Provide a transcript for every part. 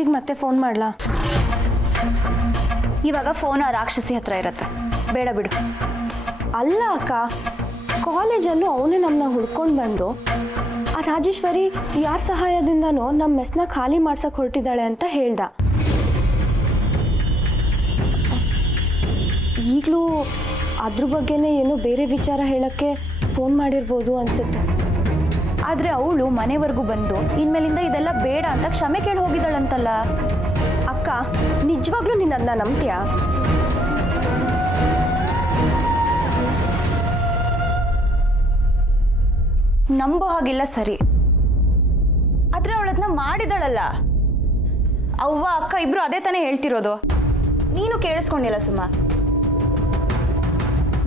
ಪುರ್ಸಿಗೆ ಮತ್ತೆ ಫೋನ್ ಮಾಡ್ಲಾ? ಇವಾಗ ಫೋನ್ ಆ ರಾಕ್ಷಸಿ ಹತ್ರ ಇರತ್ತೆ, ಬೇಡ ಬಿಡು. ಅಲ್ಲ ಅಕ್ಕ, ಕಾಲೇಜಲ್ಲೂ ಅವನೇ ನಮ್ಮನ್ನ ಹುಡ್ಕೊಂಡು ಬಂದು ಆ ರಾಜೇಶ್ವರಿ ಯಾರ ಸಹಾಯದಿಂದನೋ ನಮ್ಮ ಮೆಸ್ನ ಖಾಲಿ ಮಾಡ್ಸಕ್ಕೆ ಹೊರಟಿದ್ದಾಳೆ ಅಂತ ಹೇಳ್ದ. ಈಗಲೂ ಅದ್ರ ಬಗ್ಗೆನೇ ಏನೋ ಬೇರೆ ವಿಚಾರ ಹೇಳೋಕ್ಕೆ ಫೋನ್ ಮಾಡಿರ್ಬೋದು ಅನ್ಸುತ್ತೆ. ಆದರೆ ಅವಳು ಮನೆವರೆಗೂ ಬಂದು ಇನ್ಮೇಲಿಂದ ಇದೆಲ್ಲ ಬೇಡ ಅಂತ ಕ್ಷಮೆ ಕೇಳಿ ಹೋಗಿದ್ದಾಳಂತಲ್ಲ. ಅಕ್ಕ, ನಿಜವಾಗ್ಲೂ ನೀನು ಅದನ್ನ ನಂಬ್ತೀಯಾ? ನಂಬೋ ಹಾಗಿಲ್ಲ ಸರಿ, ಆದರೆ ಅವಳದನ್ನ ಮಾಡಿದಳಲ್ಲ. ಅವ್ವ ಅಕ್ಕ ಇಬ್ರು ಅದೇ ತಾನೇ ಹೇಳ್ತಿರೋದು. ನೀನು ಕೇಳಿಸ್ಕೊಂಡಿಲ್ಲ ಸುಮ್ಮ.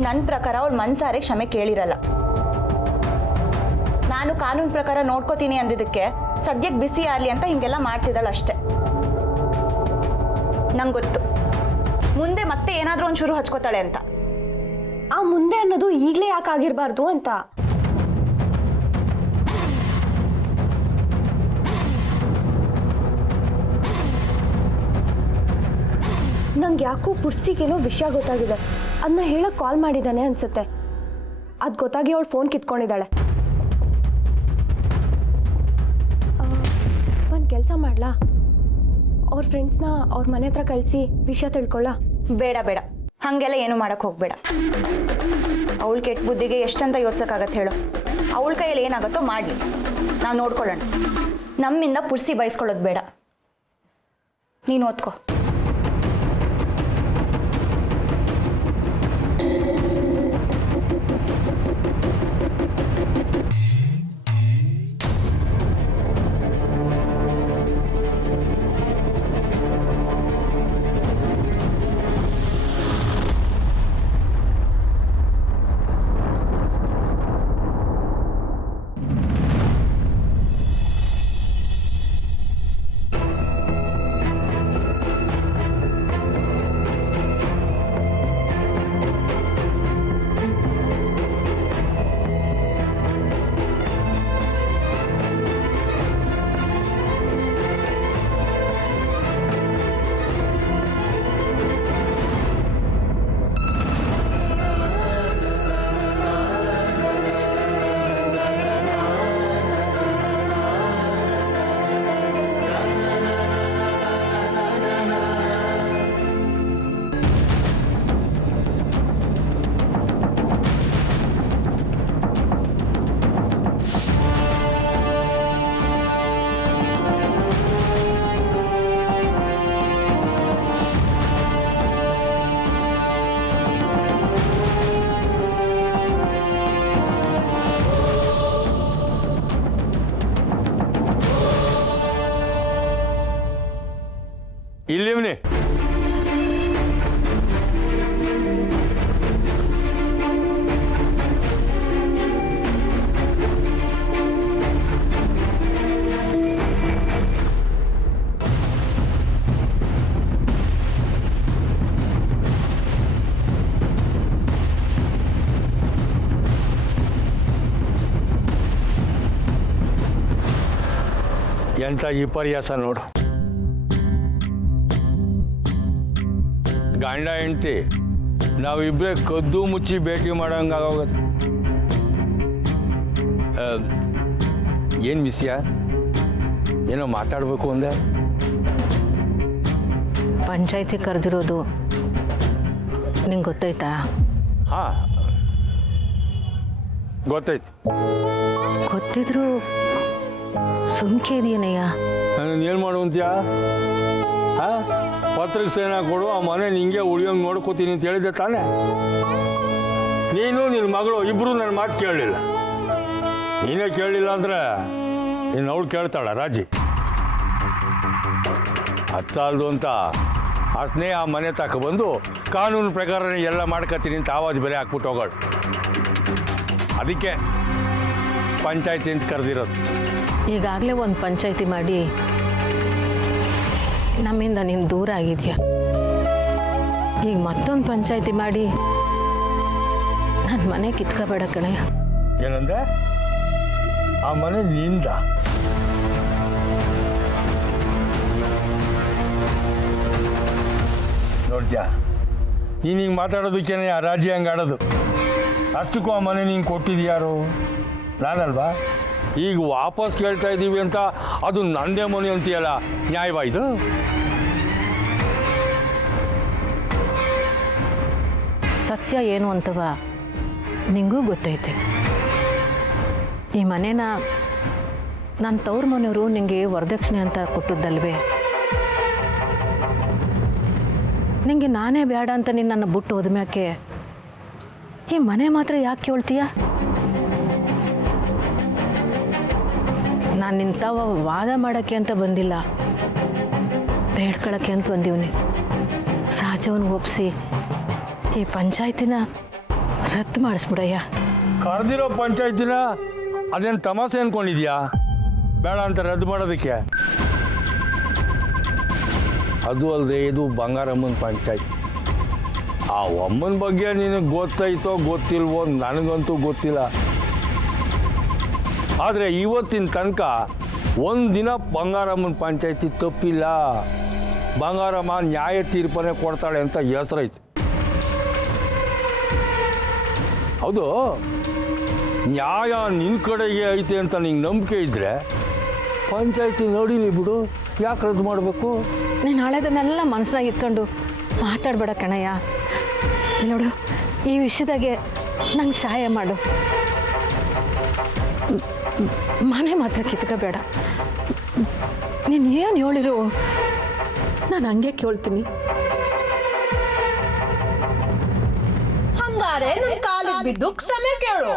ನನ್ನ ಪ್ರಕಾರ ಅವಳು ಮನ್ಸಾರೆ ಕ್ಷಮೆ ಕೇಳಿರಲ್ಲ. ನಾನು ಕಾನೂನು ಪ್ರಕಾರ ನೋಡ್ಕೋತೀನಿ ಅಂದಿದ್ದಕ್ಕೆ ಸದ್ಯಕ್ಕೆ ಬಿಸಿ ಆಗಲಿ ಅಂತ ಹಿಂಗೆಲ್ಲ ಮಾಡ್ತಿದ್ದಾಳು ಅಷ್ಟೆ. ನಂಗೆ ಗೊತ್ತು ಮುಂದೆ ಮತ್ತೆ ಏನಾದರೂ ಒಂಚೂರು ಹಚ್ಕೋತಾಳೆ ಅಂತ. ಆ ಮುಂದೆ ಅನ್ನೋದು ಈಗಲೇ ಯಾಕೆ ಆಗಿರಬಾರ್ದು ಅಂತ. ನಂಗೆ ಯಾಕೋ ಪುರ್ಸಿಗೇನೋ ವಿಷಯ ಗೊತ್ತಾಗಿದೆ. ಅದನ್ನ ಹೇಳಕ್ಕೆ ಕಾಲ್ ಮಾಡಿದ್ದಾನೆ ಅನ್ಸುತ್ತೆ. ಅದು ಗೊತ್ತಾಗಿ ಅವಳು ಫೋನ್ ಕಿತ್ಕೊಂಡಿದ್ದಾಳೆ. ಒಂದು ಕೆಲಸ ಮಾಡ್ಲಾ? ಅವ್ರ ಫ್ರೆಂಡ್ಸ್ನ ಅವ್ರ ಮನೆ ಹತ್ರ ಕಳಿಸಿ ವಿಷಯ ತಿಳ್ಕೊಳ್ಳ? ಬೇಡ ಬೇಡ, ಹಾಗೆಲ್ಲ ಏನು ಮಾಡೋಕ್ಕೆ ಹೋಗ್ಬೇಡ. ಅವಳು ಕೆಟ್ಟ ಬುದ್ಧಿಗೆ ಎಷ್ಟಂತ ಯೋಚಿಸೋಕ್ಕಾಗತ್ತೆ ಹೇಳು. ಅವಳ ಕೈಯಲ್ಲಿ ಏನಾಗುತ್ತೋ ಮಾಡಲಿ, ನಾವು ನೋಡ್ಕೊಳ್ಳೋಣ. ನಮ್ಮಿಂದ ಪುರ್ಸಿ ಬಯಸ್ಕೊಳ್ಳೋದು ಬೇಡ. ನೀನು ಓದ್ಕೋ. ಇಲ್ಲಿವ್ನಿ ಎಂಥ ವಿಪರ್ಯಾಸ ನೋಡು. ಗಂಡ ಹೆಂಡ್ತಿ ನಾವಿಬ್ಬರೇ ಕದ್ದು ಮುಚ್ಚಿ ಭೇಟಿ ಮಾಡೋಂಗಾಗೋಗುತ್ತೆ. ಏನು ವಿಷಯ? ಏನೋ ಮಾತಾಡಬೇಕು ಅಂದೆ. ಪಂಚಾಯತಿ ಕರೆದಿರೋದು ನಿಂಗೆ ಗೊತ್ತಾಯ್ತಾ? ಹಾಂ, ಗೊತ್ತಾಯ್ತು. ಗೊತ್ತಿದ್ರು ಸುಮ್ಕೆ ಇದೆಯೇನಯ್ಯ? ನಾನು ಏನು ಮಾಡುವಂತ್ಯಾ? ಹಾಂ, ಪತ್ರಕ್ಕೆ ಸೈನ್ ಹಾಕೊಡು, ಆ ಮನೆ ನಿಂಗೆ ಉಳಿಯೋಂಗೆ ನೋಡ್ಕೋತೀನಿ ಅಂತ ಹೇಳಿದ್ದೆ ತಾನೇ? ನೀನು ನಿನ್ನ ಮಗಳು ಇಬ್ಬರು ನನ್ನ ಮಾತು ಕೇಳಲಿಲ್ಲ. ನೀನೇ ಕೇಳಲಿಲ್ಲ ಅಂದರೆ ಇನ್ನು ಅವಳು ಕೇಳ್ತಾಳ ರಾಜಿ? ಅದು ಸಾಲದು ಅಂತ ಅಷ್ಟನೇ ಆ ಮನೆ ತಕ ಬಂದು ಕಾನೂನು ಪ್ರಕಾರ ಎಲ್ಲ ಮಾಡ್ಕೊತೀನಿ ಅಂತ ಆವಾಜ್ ಬೇರೆ ಹಾಕ್ಬಿಟ್ಟು ಹೋಗೋಳು. ಅದಕ್ಕೆ ಪಂಚಾಯತಿ ಅಂತ ಕರೆದಿರೋದು. ಈಗಾಗಲೇ ಒಂದು ಪಂಚಾಯತಿ ಮಾಡಿ ನಮ್ಮಿಂದ ನೀನು ದೂರ ಆಗಿದ್ಯಾ. ಈಗ ಮತ್ತೊಂದು ಪಂಚಾಯತಿ ಮಾಡಿ ನನ್ನ ಮನೆ ಕಿತ್ಕೋಬೇಡ ಕಣಯ್ಯ. ಏನಂದ್ರೆ ಆ ಮನೆ ನಿಂದ? ಬರ್ತೀಯ? ನೀನು ಹಿಂಗೆ ಮಾತಾಡೋದಕ್ಕೇನೆ ಆ ರಾಜ್ಯ ಹಂಗೆ ಆಡೋದು. ಅಷ್ಟಕ್ಕೂ ಆ ಮನೆ ನೀನು ಕೊಟ್ಟಿದ್ಯಾರು? ನಾನಲ್ವಾ? ಈಗ ವಾಪಸ್ ಕೇಳ್ತಾ ಇದ್ದೀವಿ ಅಂತ ಅದು ನಂದೇ ಮನೆ ಅಂತೀಯಲ್ಲ, ನ್ಯಾಯವಾ ಇದು? ಸತ್ಯ ಏನು ಅಂತವ ನಿಂಗೂ ಗೊತ್ತೈತೆ. ಈ ಮನೇನ ನನ್ನ ತವ್ರ ಮನೆಯವರು ನಿಂಗೆ ವರದಕ್ಷಿಣೆ ಅಂತ ಕೊಟ್ಟದ್ದಲ್ವೇ? ನಿಂಗೆ ನಾನೇ ಬೇಡ ಅಂತ ನೀನು ನನ್ನ ಬಿಟ್ಟು ಹೋದ್ಮ್ಯಾಕೆ ಈ ಮನೆ ಮಾತ್ರ ಯಾಕೆ ಕೇಳ್ತೀಯ? ನಾನು ನಿಂತಾವ ವಾದ ಮಾಡೋಕ್ಕೆ ಅಂತ ಬಂದಿಲ್ಲ, ಬೇಡ್ಕೊಳ್ಳೋಕ್ಕೆ ಅಂತ ಬಂದೀವ್ನಿ. ರಾಜವನಿಗೆ ಒಪ್ಪಿಸಿ ಈ ಪಂಚಾಯ್ತಿನ ರದ್ದು ಮಾಡಿಸ್ಬಿಡಯ್ಯ. ಕರೆದಿರೋ ಪಂಚಾಯತಿನ ಅದೇನು ತಮಾಷೆ ಅಂದ್ಕೊಂಡಿದ್ಯಾ? ಬೇಡ ಅಂತ ರದ್ದು ಮಾಡೋದಕ್ಕೆ. ಅದು ಅಲ್ಲದೆ ಇದು ಬಂಗಾರಮ್ಮನ ಪಂಚಾಯತ್. ಆ ಅಮ್ಮನ ಬಗ್ಗೆ ನಿನಗೆ ಗೊತ್ತೈತೋ ಗೊತ್ತಿಲ್ವೋ ನನಗಂತೂ ಗೊತ್ತಿಲ್ಲ. ಆದರೆ ಇವತ್ತಿನ ತನಕ ಒಂದಿನ ಬಂಗಾರಮ್ಮನ ಪಂಚಾಯತಿ ತಪ್ಪಿಲ್ಲ. ಬಂಗಾರಮ್ಮ ನ್ಯಾಯ ತೀರ್ಪನ್ನೇ ಕೊಡ್ತಾಳೆ ಅಂತ ಹೆಸರೈತೆ. ಹೌದು, ನ್ಯಾಯ ನಿನ್ನ ಕಡೆಗೆ ಐತೆ ಅಂತ ನಿಂಗೆ ನಂಬಿಕೆ ಇದ್ದರೆ ಪಂಚಾಯತಿ ನೋಡಿನಿ ಬಿಡು, ಯಾಕೆ ರದ್ದು ಮಾಡಬೇಕು? ನೀನು ಹಳೆದನ್ನೆಲ್ಲ ಮನಸ್ಸಿನಾಗ ಇಟ್ಕೊಂಡು ಮಾತಾಡಬೇಡ ಕಣಯ್ಯ. ನೋಡು, ಈ ವಿಷಯದಾಗೆ ನಂಗೆ ಸಹಾಯ ಮಾಡು. ಮನೆ ಮಾತ್ರ ಕಿತ್ಕೋಬೇಡ. ನೀನು ಏನು ಹೇಳಿರು ನಾನು ಹಂಗೆ ಕೇಳ್ತೀನಿ. ಹಂಗಾರೆ ನನ್ನ ಕಾಲಿಗೆ ಬಿದ್ದು ಕ್ಷಮೆ ಕೇಳು.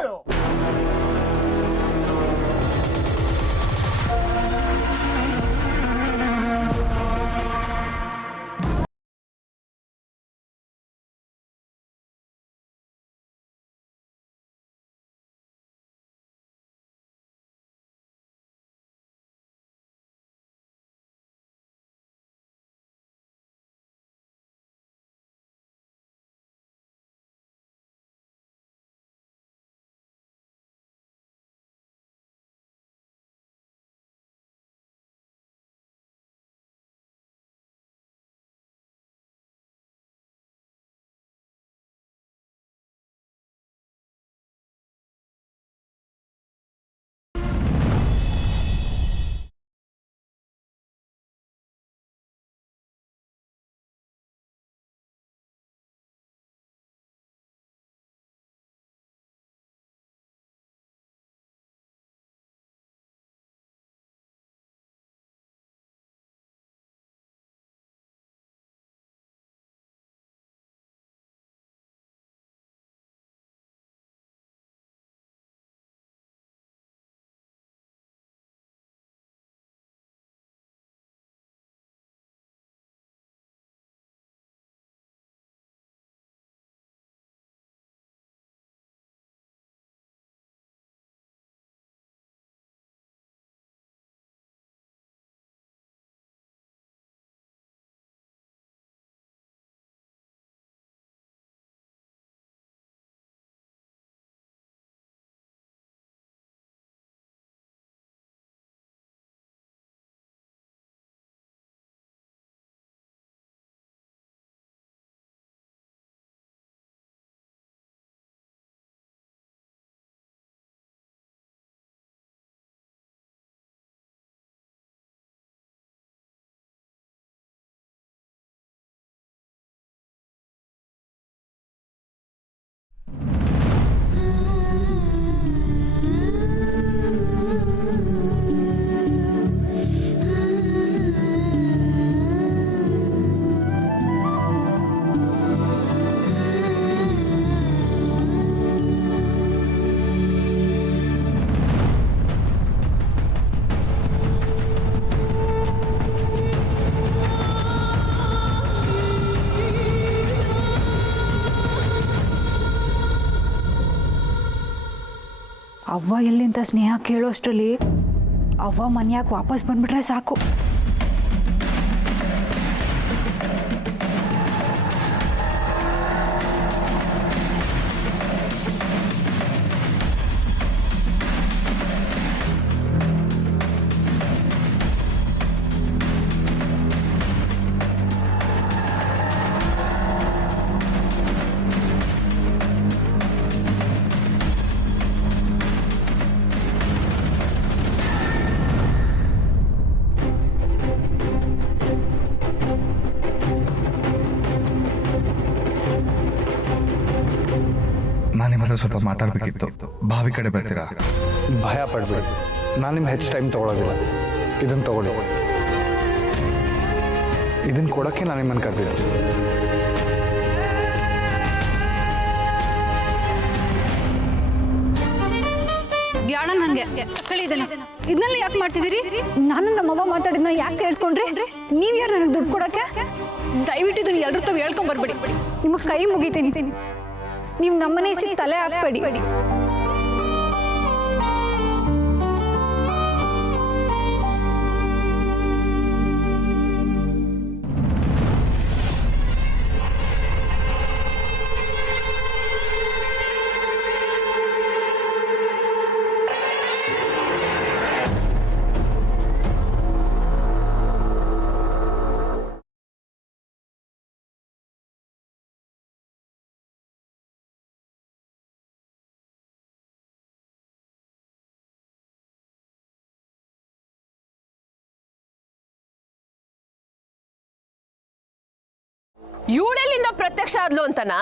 ಅವ್ವ ಎಲ್ಲಿಂದ ಸ್ನೇಹ ಕೇಳೋಷ್ಟರಲ್ಲಿ ಅವ್ವ ಮನ್ಯಾಗ ವಾಪಸ್ ಬಂದ್ಬಿಟ್ರೆ ಸಾಕು. ಹತ್ರ ಸ್ವಲ್ಪ ಮಾತಾಡಬೇಕಿತ್ತು. ಬಾವಿ ಕಡೆ ಬರ್ತೀರಾ? ಭಯ ಪಡಬೇಡಿ, ನಾನು ನಿಮ್ಮ ಹೆಚ್ಚು ಟೈಮ್ ತೊಗೊಳೋದಿಲ್ಲ. ಇದನ್ನು ತಗೊಳ್ಳಿ. ಇದನ್ನು ಕೊಡೋಕ್ಕೆ ನಾನು ನಿಮ್ಮನ್ನು ಕರೆದಿದ್ದು. ಬ್ಯಾಡ ನನಗೆ ಕಳಿದನ ಇದನ್ನೆಲ್ಲ ಯಾಕೆ ಮಾಡ್ತಿದ್ದೀರಿ? ನಾನು ನಮ್ಮವ್ವ ಮಾತಾಡಿದ್ನ ಯಾಕೆ ಕೇಳಿಸ್ಕೊಂಡ್ರಿ? ನೀವು ಯಾರು ನನಗೆ ದುಡ್ಡು ಕೊಡೋಕ್ಕೆ? ದಯವಿಟ್ಟು ಇದನ್ನು ಎಲ್ಲರೂ ತಾವು ಹೇಳ್ಕೊಂಬರ್ಬೇಡಿ. ನಿಮಗೆ ಕೈ ಮುಗಿತೀನಿ. ನೀವು ನಮ್ಮನೆ ಹೆಸರಿಗೆ ತಲೆ ಹಾಕಬೇಡಿ. ಇವಳೆಲ್ಲಿಂದ ಪ್ರತ್ಯಕ್ಷ ಆದ್ಲು ಅಂತನಾ?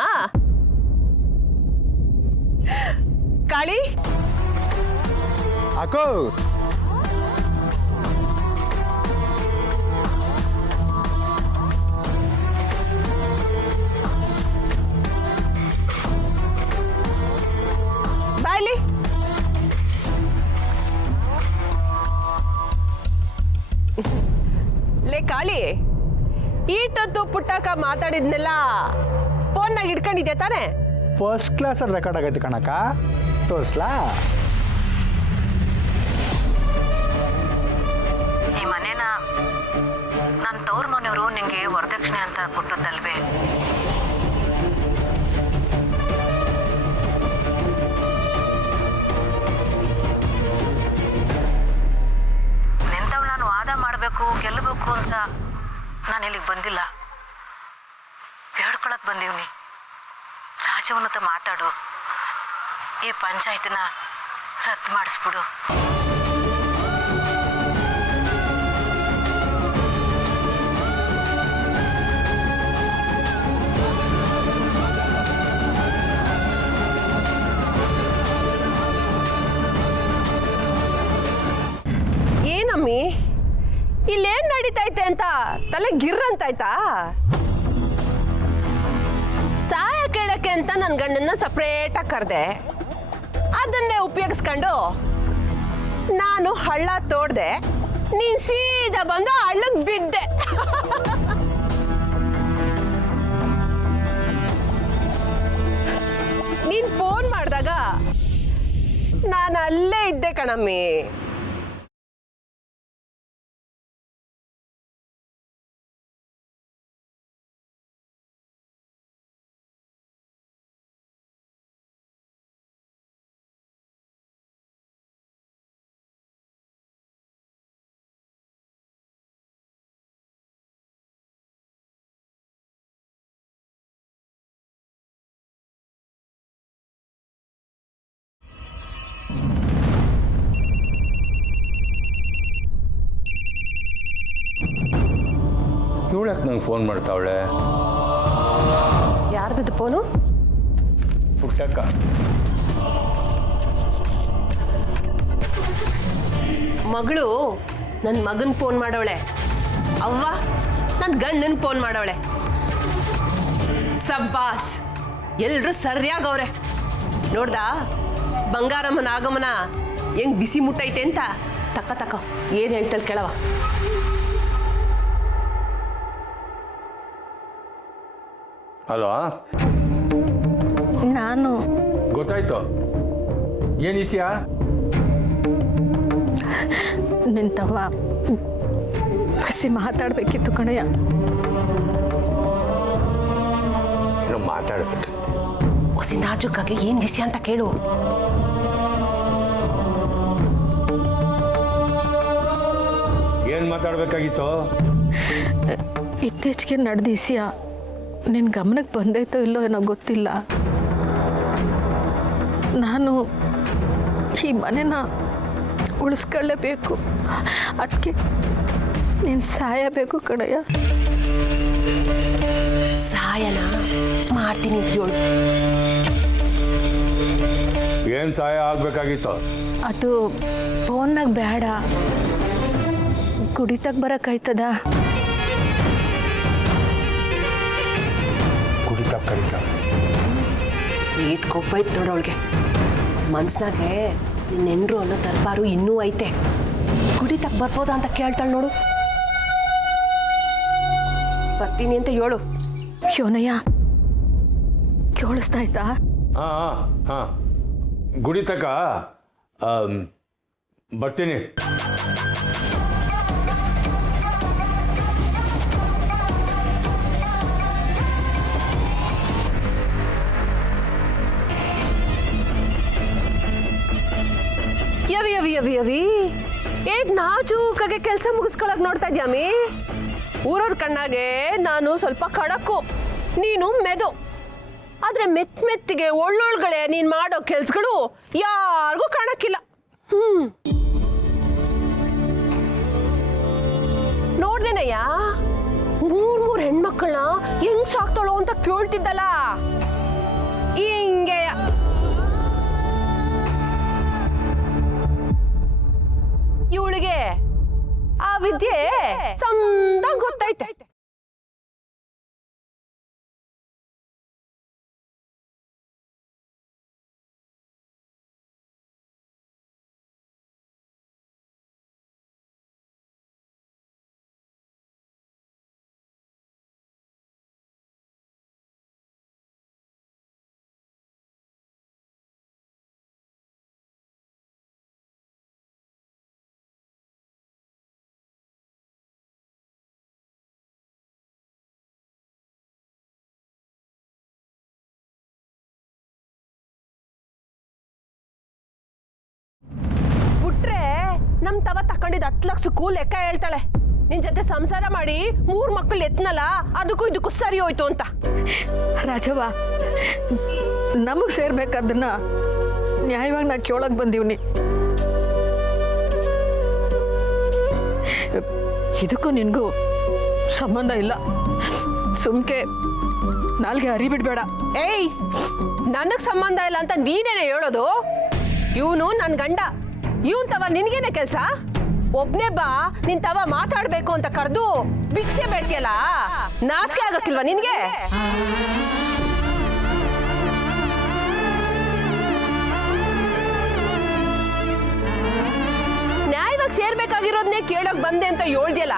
ಕಾಳಿ ಅಕ್ಕೋ, ಬಾಯ್ಲಿ. ಲೇ ಕಾಳಿ, ಈಟದ್ದು ಪುಟ್ಟಕ್ಕ ಮಾತಾಡಿದ್ನೆಲ್ಲ ಫೋನ್ನಾಗ ಇಟ್ಕೊಂಡಿದ್ಯಾ ತಾನೆ? ಫಸ್ಟ್ ಕ್ಲಾಸಲ್ಲಿ ರೆಕಾರ್ಡ್ ಆಗೈತೆ ಕಣಕ್ಕ, ತೋರಿಸ್ಲಾ? ಈ ಮನೇನ ನನ್ನ ತವ್ರ ಮನೆಯವರು ನಿಂಗೆ ವರದಕ್ಷಿಣೆ ಅಂತ ಕೊಟ್ಟದ್ದಲ್ವೇ? ನಿಂತವ್ ನಾನು ವಾದ ಮಾಡಬೇಕು, ಗೆಲ್ಲಬೇಕು ಅಂತ ನಾನು ಇಲ್ಲಿಗೆ ಬಂದಿಲ್ಲ. ಹೇಳ್ಕೊಳಕ್ ಬಂದೀವ್ನಿ. ರಾಜವನ್ನತ ಮಾತಾಡು, ಈ ಪಂಚಾಯತಿನ ರದ್ದು ಮಾಡಿಸ್ಬಿಡು. ಏನಮ್ಮಿ, ಇಲ್ಲೇನ್ ನಡೀತೈತೆ ಅಂತ ತಲೆ ಗಿರ್ರಂತಾಯ್ತಾ? ಸಹಾಯ ಕೇಳಕ್ಕೆ ಅಂತ ನನ್ನ ಗಂಡನ್ನ ಸಪ್ರೇಟಾಗಿ ಕರೆದೆ. ಅದನ್ನೇ ಉಪಯೋಗಿಸ್ಕೊಂಡು ನಾನು ಹಳ್ಳ ತೋಡ್ದೆ, ನೀನ್ ಸೀದಾ ಬಂದು ಹಳ್ಳಕ್ಕೆ ಬಿದ್ದೆ. ನೀನ್ ಫೋನ್ ಮಾಡಿದಾಗ ನಾನು ಅಲ್ಲೇ ಇದ್ದೆ ಕಣಮ್ಮಿ. ಇವಳಕ್ಕೆ ನಂಗೆ ಫೋನ್ ಮಾಡ್ತಾವಳೆ. ಯಾರ್ದದು ಫೋನು? ಪುಟ್ಟಕ್ಕ. ಮಗಳು ನನ್ನ ಮಗನ ಫೋನ್ ಮಾಡವಳೆ, ಅವ್ವ ನನ್ನ ಗಂಡನ ಫೋನ್ ಮಾಡವಳೆ. ಸಬ್ಬಾಸ್, ಎಲ್ರೂ ಸರಿಯಾಗವ್ರೆ. ನೋಡ್ದ ಬಂಗಾರಮ್ಮನ ಆಗಮನ ಹೆಂಗ್ ಬಿಸಿ ಮುಟ್ಟೈತೆ ಅಂತ? ತಕ್ಕ ಏನು ಹೇಳ್ತಲ್ ಕೇಳವ. ಹಲೋ, ನಾನು ಗೊತ್ತಾಯ್ತು. ಏನು ವಿಷಯ? ನಿಂತವ್ವ ಬಸಿ ಮಾತಾಡಬೇಕಿತ್ತು ಕಣಯ್ಯ. ಮಾತಾಡ್ಬೇಕು. ಹೊಸಿ ನಾಜುಕಾಗೆ ಏನು ವಿಷಯ ಅಂತ ಕೇಳು. ಏನು ಮಾತಾಡ್ಬೇಕಾಗಿತ್ತು? ಇತ್ತೀಚೆಗೆ ನಡೆದ ವಿಷಯ ನಿನ್ನ ಗಮನಕ್ಕೆ ಬಂದೈತೋ ಇಲ್ಲೋ ಏನೋ ಗೊತ್ತಿಲ್ಲ. ನಾನು ಈ ಮನೆನ ಉಳಿಸ್ಕೊಳ್ಳೇಬೇಕು. ಅದಕ್ಕೆ ನೀನು ಸಾಯಬೇಕು ಕಣಯ್ಯ. ಸಹಾಯನ ಮಾಡ್ತೀನಿ ಅಂತ ಹೇಳು. ಏನು ಸಹಾಯ ಆಗಬೇಕಾಗಿತ್ತು? ಅದು ಫೋನ್ನಾಗ ಬೇಡ, ಕುಡಿತಕ್ಕೆ ಬರೋಕ್ಕಾಯ್ತದ? ಕುಡಿತ ಕಡಿತ ನೀಟ್ ಕೊಬ್ಬೈತ್ ನೋಡೋಳ್ಗೆ ಮನ್ಸ್ನಾಗೆ ನೆಂಡ್ರು ಅನ್ನೋ ದರ್ಬಾರು ಇನ್ನೂ ಐತೆ. ಕುಡಿತಕ್ಕೆ ಬರ್ಬೋದಾ ಅಂತ ಕೇಳ್ತಾಳೆ ನೋಡು. ಬರ್ತೀನಿ ಅಂತ ಹೇಳು. ಯೋನಯ್ಯ ಕೇಳಿಸ್ತಾ ಆಯ್ತಾ? ಹಾಂ ಗುಡಿ ತಕ ಬರ್ತೀನಿ. ಯವಿ ಯವಿ ಯವಿ ಯವಿ ಏಟ್ ನಾಜೂಕಾಗೆ ಕೆಲಸ ಮುಗಿಸ್ಕೊಳಕ್ ನೋಡ್ತಾ ಇದ್ಯಾಮಿ. ಊರವ್ರ ಕಣ್ಣಾಗೆ ನಾನು ಸ್ವಲ್ಪ ಖಡಕ್ಕು, ನೀನು ಮೆದು. ಆದ್ರೆ ಮೆತ್ತಿಗೆ ಒಳ್ಳೊಳ್ಗಳೆ ನೀನ್ ಮಾಡೋ ಕೆಲ್ಸಗಳು ಯಾರಿಗೂ ಕಾಣಕ್ಕಿಲ್ಲ. ನೋಡ್ದೇನಯ್ಯ, ಮೂರ್ ಹೆಣ್ಮಕ್ಳನ್ನ ಹೆಂಗ್ ಸಾಕ್ತಾಳೋ ಅಂತ ಕೇಳ್ತಿದ್ದಲ್ಲ, ಹಿಂಗೆ ಇವಳಿಗೆ ಆ ವಿದ್ಯೆ ಸಂದ ಗೊತ್ತೈತೆ. ನಮ್ ತವ ತಕೊಂಡಿದ್ 10 ಲಕ್ಷಕ್ಕೂ ಲೆಕ್ಕ ಹೇಳ್ತಾಳೆ. ನಿನ್ ಜೊತೆ ಸಂಸಾರ ಮಾಡಿ 3 ಮಕ್ಕಳು ಎತ್ನಲ್ಲ, ಅದಕ್ಕೂ ಇದಕ್ಕೂ ಸರಿ ಹೋಯ್ತು ಅಂತ. ರಾಜವ್ವ, ನಮಗೆ ಸೇರ್ಬೇಕಾದನ್ನ ನ್ಯಾಯವಾಗಿ ನಾ ಕೇಳಕ್ ಬಂದೀವ್ನಿ. ಇದಕ್ಕೂ ನಿನಗೂ ಸಂಬಂಧ ಇಲ್ಲ. ಸುಮ್ಕೆ ನಾಲ್ಗೆ ಹರಿಬಿಡ್ಬೇಡ. ಏಯ್, ನನಗ್ ಸಂಬಂಧ ಇಲ್ಲ ಅಂತ ನೀನೇನೆ ಹೇಳೋದು? ಇವನು ನನ್ ಗಂಡ, ಇವನ್ ತವ ನಿನ್ಗೇನೆ ಕೆಲ್ಸ? ಒಬ್ನೇ ಬಾ ನಿನ್ ತವ ಮಾತಾಡ್ಬೇಕು ಅಂತ ಕರೆದು ಭಿಕ್ಷೆ ಬೇಡ್ತಿಯಲ್ಲ, ನಾಚಿಕೆ ಆಗಕ್ಕಿಲ್ವಾ ನಿನ್ಗೆ? ನ್ಯಾಯವಾಗಿ ಸೇರ್ಬೇಕಾಗಿರೋದನ್ನೇ ಕೇಳಕ್ ಬಂದೆ ಅಂತ ಹೇಳ್ದಿಯಲ್ಲ,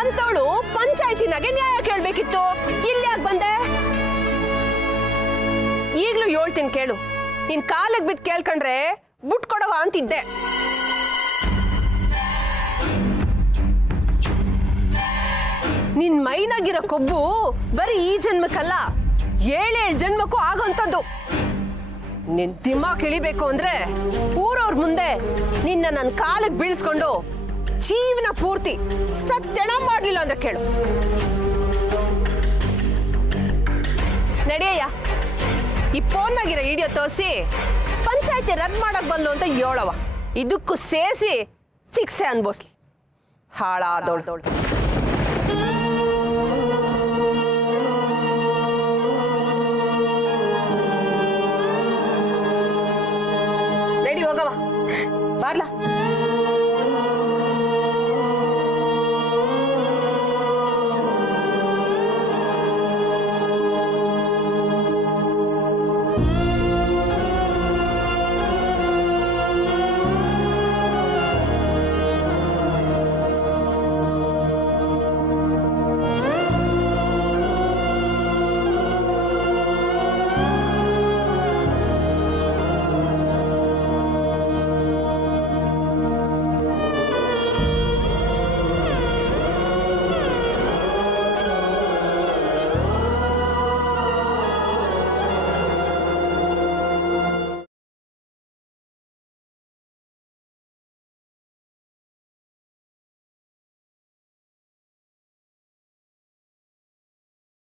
ಅಂತವಳು ಪಂಚಾಯತಿನಾಗೆ ನ್ಯಾಯ ಕೇಳ್ಬೇಕಿತ್ತು, ಇಲ್ಲಿ ಯಾಕೆ ಬಂದೆ? ಈಗ್ಲೂ ಹೇಳ್ತೀನಿ ಕೇಳು, ನಿನ್ ಕಾಲಿಗೆ ಬಿದ್ದು ಕೇಳ್ಕೊಂಡ್ರೆ ಬುಟ್ ಕೊಡವ ಅಂತಿದ್ದೆ. ನಿನ್ ಮೈನಾಗಿರೋ ಕೊಬ್ಬು ಬರೀ ಈ ಜನ್ಮಕ್ಕಲ್ಲ, 7 ಜನ್ಮಕ್ಕೂ ಆಗೋಂಥದ್ದು. ನಿನ್ ದಿಮಾಕ್ ಇಳಿಬೇಕು ಅಂದ್ರೆ ಊರವ್ರ ಮುಂದೆ ನಿನ್ನ ನನ್ನ ಕಾಲಿಗೆ ಬೀಳ್ಸ್ಕೊಂಡು ಜೀವನ ಪೂರ್ತಿ ಸತ್ಯಣ ಮಾಡ್ಲಿಲ್ಲ ಅಂದ್ರೆ ಕೇಳು. ನಡೆಯಯ್ಯ, ಈ ಫೋನ್ನಾಗಿರೋ ವಿಡಿಯೋ ತೋರಿಸಿ ಪಂಚಾಯತಿ ರದ್ದು ಮಾಡಕ್ ಬಂದು ಅಂತ ಹೇಳವ, ಇದಕ್ಕೂ ಸೇರಿಸಿ ಶಿಕ್ಷೆ ಅನ್ಭವಿಸ್ಲಿ. ಹಾಳಾದವಳು.